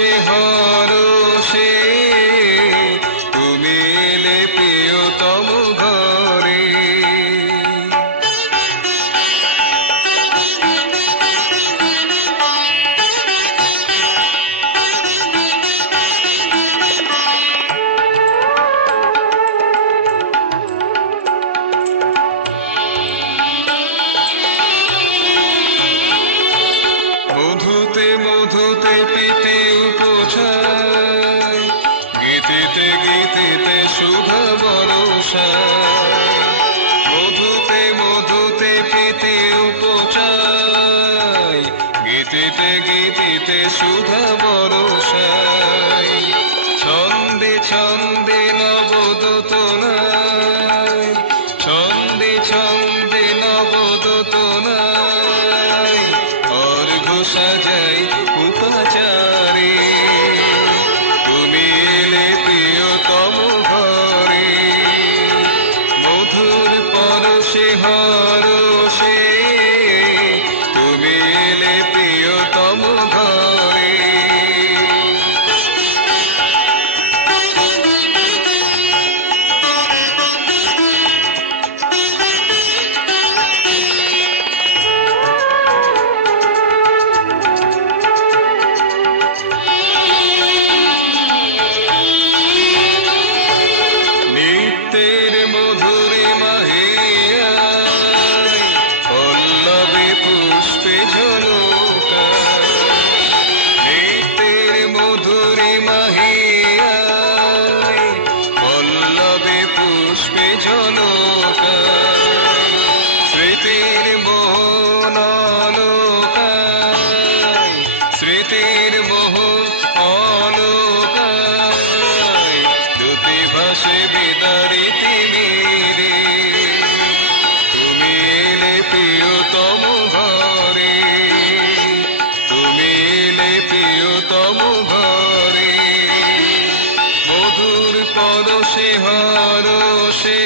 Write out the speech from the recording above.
পরশে হরষে তুমি এলে প্রিয়তম ঘরে। মধুতে মধুতে পিতে উপচায়, গীতিতে গীতিতে শুভ বরষায়। মধুতে মধুতে পিতে উপচায়, গীতিতে গীতিতে শুভ বরষায়। ছন্দে ছন্দে নবদোতনায়, ছন্দে ছন্দে নবদোতনায়, অর্ঘ্য সাজাই উপাচারে তুমি এলে প্রিয়তম ঘরে। মধুর পরশে হরষে তুমি এলে প্রিয়তম ঘরে। নিত্যের মধুরে মাহিয়ায়, পল্লবে পুষ্পে ঝলকায়। নিত্যের মধুরে মাহিয়ায়, পল্লবে পুষ্পে ঝলকায়। স্মৃতির মোহন অলোকায়, স্মৃতির মোহন অলোকায়, দুটি ভাসে বিদারিতে মেরে তুমি এলে প্রিয়তম ঘরে। তুমি এলে প্রিয়তম ঘরে। মধুর পরশে হরষে